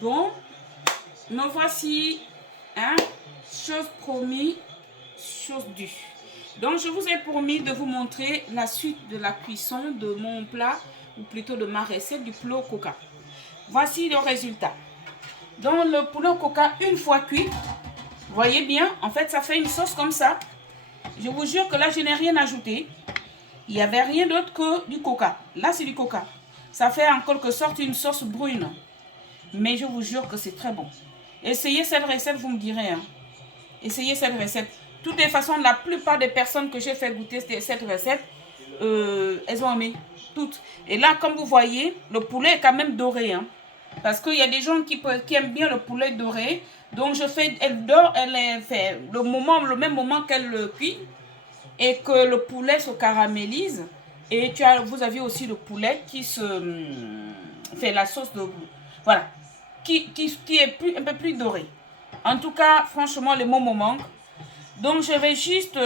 Bon, me voici, hein, chose promise, chose due. Donc, je vous ai promis de vous montrer la suite de la cuisson de mon plat, ou plutôt de ma recette du poulet au coca. Voici le résultat. Donc, le poulet au coca, une fois cuit, voyez bien, en fait, ça fait une sauce comme ça. Je vous jure que là, je n'ai rien ajouté. Il n'y avait rien d'autre que du coca. Là, c'est du coca. Ça fait en quelque sorte une sauce brune. Mais je vous jure que c'est très bon. Essayez cette recette, vous me direz. Hein. Essayez cette recette. De toutes les façons, la plupart des personnes que j'ai fait goûter cette recette, elles ont aimé. Toutes. Et là, comme vous voyez, le poulet est quand même doré. Hein. Parce qu'il y a des gens qui aiment bien le poulet doré. Donc, je fais, elle dort, elle fait le même moment qu'elle le cuit. Et que le poulet se caramélise. Et vous avez aussi le poulet qui se fait la sauce de... Voilà. Qui est un peu plus doré. En tout cas, franchement, les mots me manquent. Donc, je vais juste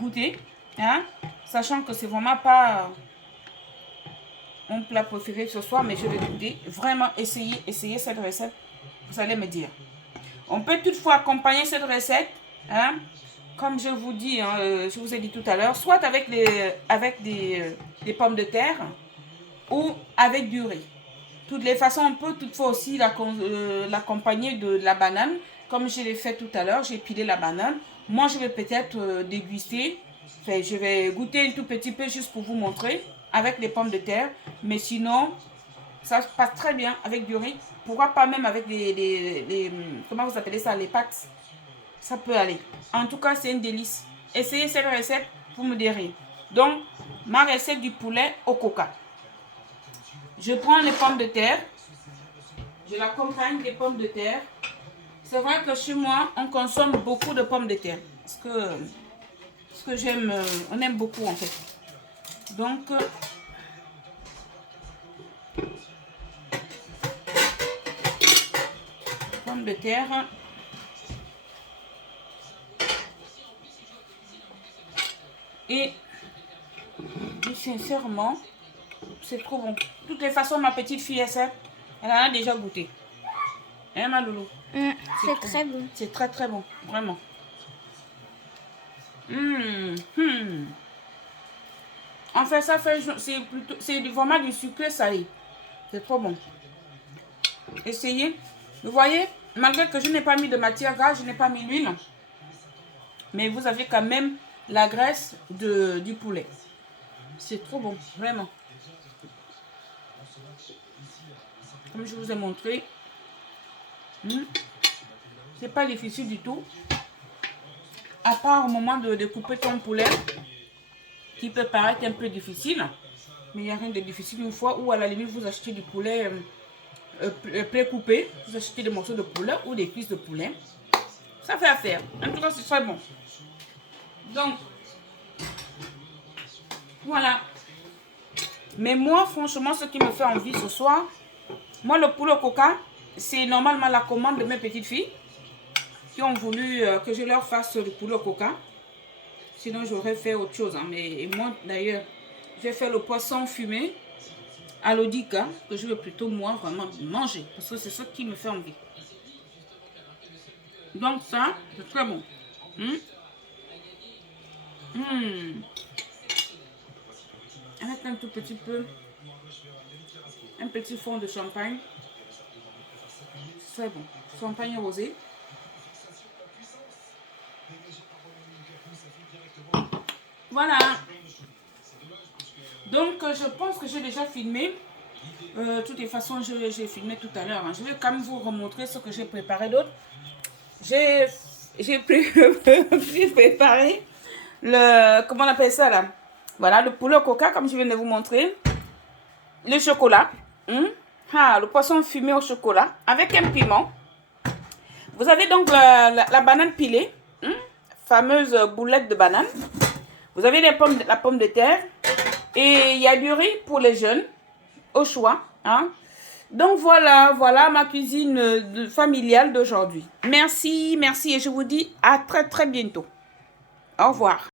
goûter. Hein, sachant que c'est vraiment pas mon plat préféré ce soir. Mais je vais goûter. Vraiment, essayez cette recette. Vous allez me dire. On peut toutefois accompagner cette recette. Hein, comme je vous dis, hein, je vous ai dit tout à l'heure, soit avec des pommes de terre ou avec du riz. De toutes les façons, on peut toutefois aussi l'accompagner de la banane. Comme je l'ai fait tout à l'heure, j'ai pilé la banane. Moi, je vais peut-être déguster. Enfin, je vais goûter un tout petit peu juste pour vous montrer avec les pommes de terre. Mais sinon, ça passe très bien avec du riz. Pourquoi pas même avec comment vous appelez ça, les pâtes. Ça peut aller. En tout cas, c'est une délice. Essayez cette recette, vous me direz. Donc, ma recette du poulet au coca. Je prends les pommes de terre. Je l'accompagne des pommes de terre. C'est vrai que chez moi, on consomme beaucoup de pommes de terre. Parce que j'aime, on aime beaucoup en fait. Donc, pommes de terre. Et sincèrement, c'est trop bon. De toutes les façons, ma petite fille, elle en a déjà goûté. Hein, ma loulou? C'est très bon. C'est très très bon, vraiment. En fait, c'est vraiment du sucré salé. C'est trop bon. Essayez. Vous voyez, malgré que je n'ai pas mis de matière grasse, je n'ai pas mis l'huile. Mais vous avez quand même la graisse du poulet. C'est trop bon, vraiment. Comme je vous ai montré. C'est pas difficile du tout. À part au moment de couper ton poulet, qui peut paraître un peu difficile. Mais il n'y a rien de difficile une fois où à la limite vous achetez du poulet pré-coupé. Vous achetez des morceaux de poulet ou des cuisses de poulet. Ça fait affaire. En tout cas, c'est très bon. Donc, voilà. Mais moi, franchement, ce qui me fait envie ce soir, moi, le poulet au coca, c'est normalement la commande de mes petites filles qui ont voulu que je leur fasse le poulet au coca. Sinon, j'aurais fait autre chose. Hein. Mais moi, d'ailleurs, j'ai fait le poisson fumé à l'odica, que je veux plutôt, moi, vraiment manger. Parce que c'est ce qui me fait envie. Donc ça, c'est très bon. Avec un tout petit peu, un petit fond de champagne. C'est très bon. Champagne rosé. Voilà. Donc, je pense que j'ai déjà filmé. De toutes les façons, j'ai filmé tout à l'heure. Hein. Je vais quand même vous remontrer ce que j'ai préparé d'autre. J'ai préparé comment on appelle ça là? Voilà, le poulet au coca, comme je viens de vous montrer. Le chocolat. Le poisson fumé au chocolat avec un piment. Vous avez donc la banane pilée. Fameuse boulette de banane. Vous avez la pomme de terre. Et il y a du riz pour les jeunes. Au choix. Hein. Donc voilà ma cuisine familiale d'aujourd'hui. Merci et je vous dis à très très bientôt. Au revoir.